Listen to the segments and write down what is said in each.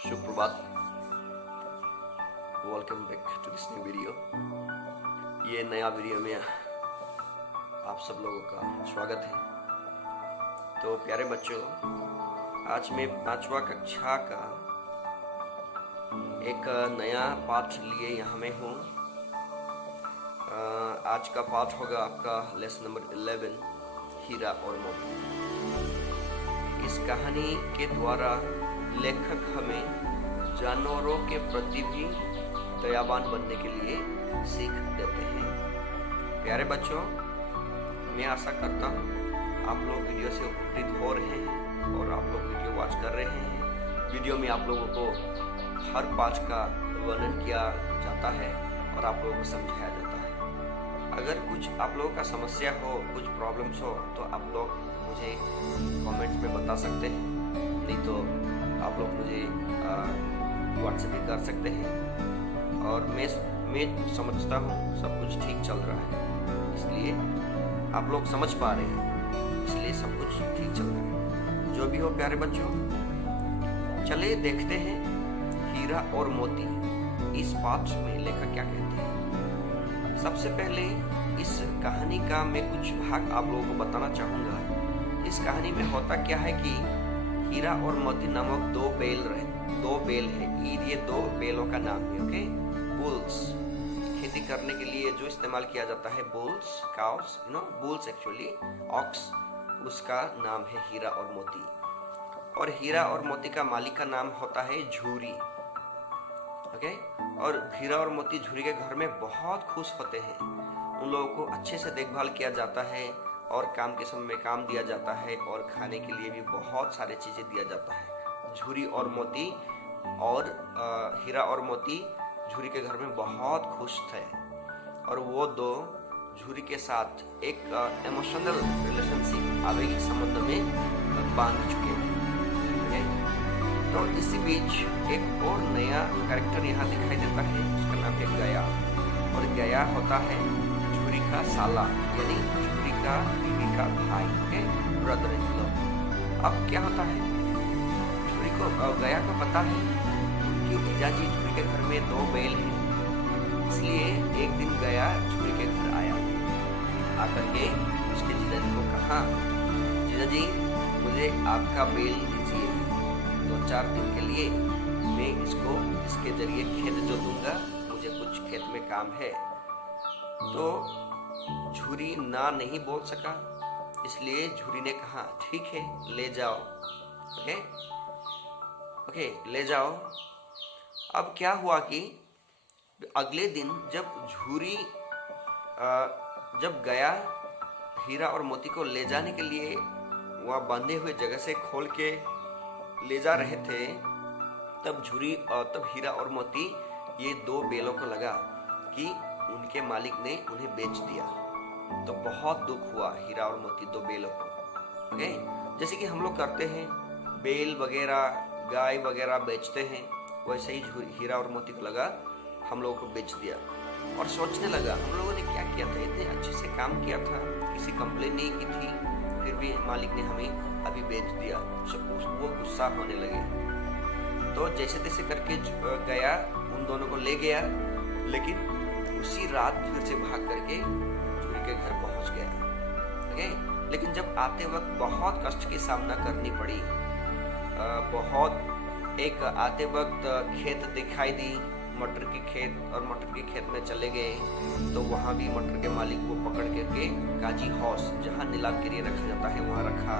सुप्रभात। Welcome back to this new video. ये नया वीडियो में आप सब लोगों का स्वागत है। तो प्यारे बच्चों, आज मैं 5वा कक्षा का एक नया पाठ लिए यहाँ में हूँ। आज का पाठ होगा आपका लेसन नंबर 11, हीरा और मोती। इस कहानी के द्वारा लेखक हमें जानवरों के प्रति भी दयावान बनने के लिए सीख देते हैं। प्यारे बच्चों, मैं आशा करता हूँ आप लोग वीडियो से उपकृत हो रहे हैं और आप लोग वीडियो वॉच कर रहे हैं। वीडियो में आप लोगों को हर पाठ का वर्णन किया जाता है और आप लोगों को समझाया जाता है। अगर कुछ आप लोगों का समस्या हो, कुछ प्रॉब्लम्स हो, तो आप लोग मुझे कमेंट्स में बता सकते हैं, नहीं तो आप लोग मुझे व्हाट्सएप भी कर सकते हैं। और मैं समझता हूँ सब कुछ ठीक चल रहा है, इसलिए आप लोग समझ पा रहे हैं, इसलिए सब कुछ ठीक चल रहा है। जो भी हो प्यारे बच्चों, चले देखते हैं हीरा और मोती इस पाठ में लेखक क्या कहते हैं। सबसे पहले इस कहानी का मैं कुछ भाग आप लोगों को बताना चाहूँगा। इस कहानी में होता क्या है कि हीरा और मोती नामक दो बेल है। ये दो बेलों का नाम है। Okay, bulls. खेती करने के लिए जो इस्तेमाल किया जाता है, bulls, cows, bulls actually ox, उसका नाम है हीरा और मोती। और हीरा और मोती का मालिक का नाम होता है झूरी। ओके, और हीरा और मोती झूरी के घर में बहुत खुश होते हैं। उन लोगों को अच्छे से देखभाल किया जाता है और काम के समय में काम दिया जाता है और खाने के लिए भी बहुत सारे चीज़ें दिया जाता है। झूरी और मोती और हीरा और मोती झूरी के घर में बहुत खुश थे और वो दो झूरी के साथ एक इमोशनल रिलेशनशिप, आवेगिक संबंध में बांध चुके थे। तो इसी बीच एक और नया कैरेक्टर यहाँ दिखाई देता है, उसका नाम है गया। और गया होता है झूरी का साला, यानी झूरी का बीवी का भाई के ब्रदर इन लॉ। अब क्या होता है, झूरी को गया को पता है कि जीजाजी झूरी के घर में दो बैल हैं, इसलिए एक दिन गया झूरी के घर आया। आकर के उसके जीजाजी को कहा, जीजाजी मुझे आपका बैल दीजिए, 2-4 दिन के लिए मैं इसके जरिए खेत जोतूंगा, मुझे कुछ खेत में काम है। तो झूरी ना नहीं बोल सका, इसलिए झूरी ने कहा ठीक है ले जाओ। ओके, ले जाओ। अब क्या हुआ कि अगले दिन जब गया हीरा और मोती को ले जाने के लिए वहाँ बंधे हुए जगह से खोल के ले जा रहे थे, तब हीरा और मोती ये दो बेलों को लगा कि उनके मालिक ने उन्हें बेच दिया। तो बहुत दुख हुआ हीरा और मोती दो बेलों को। ओके, जैसे कि हम लोग करते हैं, बेल वगैरह, गाय वगैरह बेचते हैं, वैसे ही हीरा और मोती को लगा हम लोगों को बेच दिया। और सोचने लगा हम लोगों ने क्या किया था, इतने अच्छे से काम किया था, किसी कंप्लेन नहीं की थी, फिर भी मालिक ने हमें अभी बेच दिया। वो गुस्सा होने लगे। तो जैसे तैसे करके गया उन दोनों को ले गया, लेकिन उसी रात फिर से भाग करके झूरी के घर पहुंच गया। ओके, लेकिन जब आते वक्त बहुत कष्ट की सामना करनी पड़ी। आते वक्त खेत दिखाई दी, मटर की खेत, और मटर के खेत में चले गए तो वहाँ भी मटर के मालिक को पकड़ करके काजी हाउस, जहाँ नीलाम के लिए रखा जाता है, वहाँ रखा।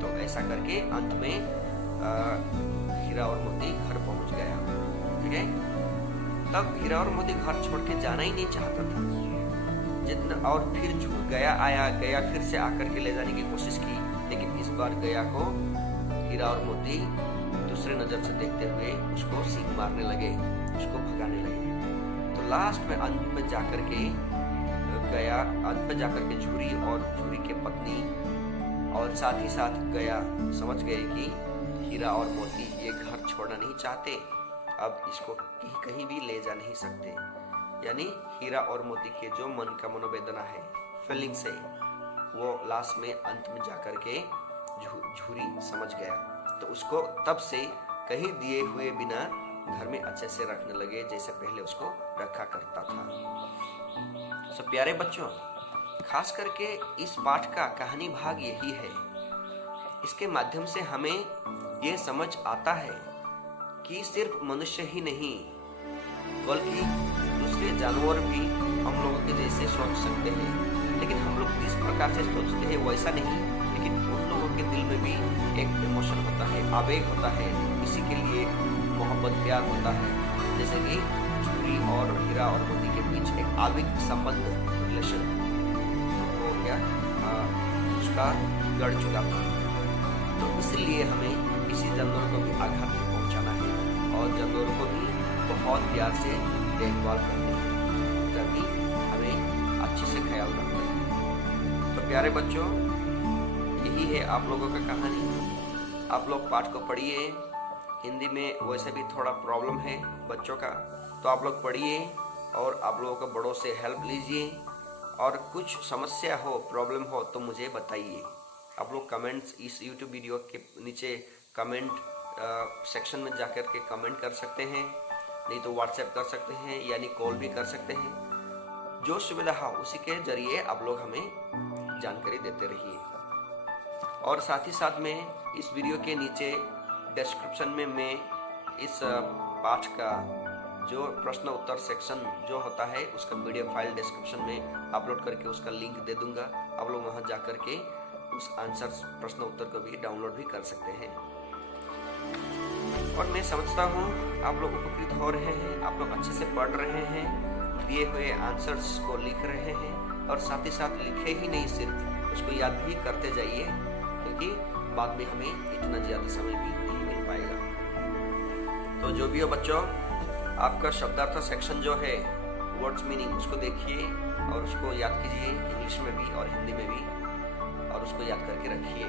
तो ऐसा करके अंत में हीरा और मोती घर पहुँच गया। ठीक है, तब हीरा और मोती घर छोड़ के जाना ही नहीं चाहता था जितना। और फिर गया फिर से आकर के ले जाने की कोशिश की, लेकिन इस बार गया को हीरा और मोती दूसरे नजर से देखते हुए उसको सींग मारने लगे, उसको भगाने लगे। तो लास्ट में अंत में जाकर के झूरी और झूरी के पत्नी और साथ ही साथ गया समझ गए कि हीरा और मोती ये घर छोड़ना नहीं चाहते, अब इसको कहीं भी ले जा नहीं सकते। यानी हीरा और मोती के जो मन का मनोवेदना है, फीलिंग्स है, वो लास्ट में अंत में जाकर के झूरी समझ गया। तो उसको तब से कहीं दिए हुए बिना घर में अच्छे से रखने लगे जैसे पहले उसको रखा करता था। सो प्यारे बच्चों, खास करके इस पाठ का कहानी भाग यही है। इसके माध्यम से हमें ये समझ आता है कि सिर्फ मनुष्य ही नहीं बल्कि दूसरे जानवर भी हम लोगों के जैसे सोच सकते हैं, लेकिन हम लोग जिस प्रकार से सोचते हैं वैसा नहीं, लेकिन उन लोगों के दिल में भी एक इमोशन होता है, आवेग होता है, इसी के लिए मोहब्बत प्यार होता है। जैसे कि चूड़ी और हीरा और मोती के बीच एक आवेग संबंध रिलेशन हो गया, उसका गढ़ चुका था। तो इसलिए हमें किसी जानवर को भी आघात नहीं पहुंचाना है और जानवरों को भी बहुत प्यार से देखभाल करनी है, तभी हमें अच्छे से ख्याल रखना है। तो प्यारे बच्चों, यही है आप लोगों का कहानी। आप लोग पाठ को पढ़िए। हिंदी में वैसे भी थोड़ा प्रॉब्लम है बच्चों का, तो आप लोग पढ़िए और आप लोगों को बड़ों से हेल्प लीजिए। और कुछ समस्या हो, प्रॉब्लम हो तो मुझे बताइए। आप लोग कमेंट्स इस YouTube वीडियो के नीचे कमेंट सेक्शन में जाकर के कमेंट कर सकते हैं, नहीं तो व्हाट्सएप कर सकते हैं, यानी कॉल भी कर सकते हैं। जो सुविधा हो उसी के जरिए आप लोग हमें जानकारी देते रहिए। और साथ ही साथ में इस वीडियो के नीचे डिस्क्रिप्शन में मैं इस पाठ का जो प्रश्न उत्तर सेक्शन जो होता है उसका PDF फाइल डिस्क्रिप्शन में अपलोड करके उसका लिंक दे दूंगा। आप लोग वहां जाकर के उस आंसर प्रश्न उत्तर को भी डाउनलोड भी कर सकते हैं। और मैं समझता हूँ आप लोग उपकृत हो रहे हैं, आप लोग अच्छे से पढ़ रहे हैं, दिए हुए आंसर्स को लिख रहे हैं, और साथ ही साथ लिखे ही नहीं, सिर्फ उसको याद भी करते जाइए, क्योंकि बाद में हमें इतना ज़्यादा समय भी नहीं मिल पाएगा। तो जो भी हो बच्चों, आपका शब्दार्थ सेक्शन जो है वर्ड्स मीनिंग उसको देखिए और उसको याद कीजिए, इंग्लिश में भी और हिंदी में भी, और उसको याद करके रखिए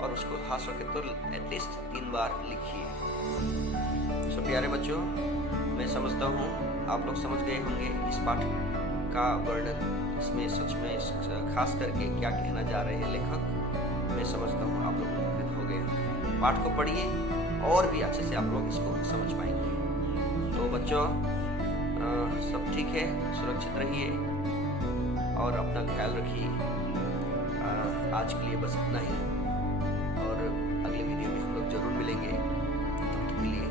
और उसको खास करके तो एटलीस्ट 3 बार लिखिए। सो प्यारे बच्चों, मैं समझता हूँ आप लोग समझ गए होंगे इस पाठ का वर्णन, इसमें सच में खास करके क्या कहना जा रहे हैं लेखक। मैं समझता हूँ आप लोग उपकृत हो गए। पाठ को पढ़िए और भी अच्छे से आप लोग इसको समझ पाएंगे। तो बच्चों, सब ठीक है, सुरक्षित रहिए और अपना ख्याल रखिए। आज के लिए बस इतना ही, और अगले वीडियो में हम लोग जरूर मिलेंगे। तब तक के लिए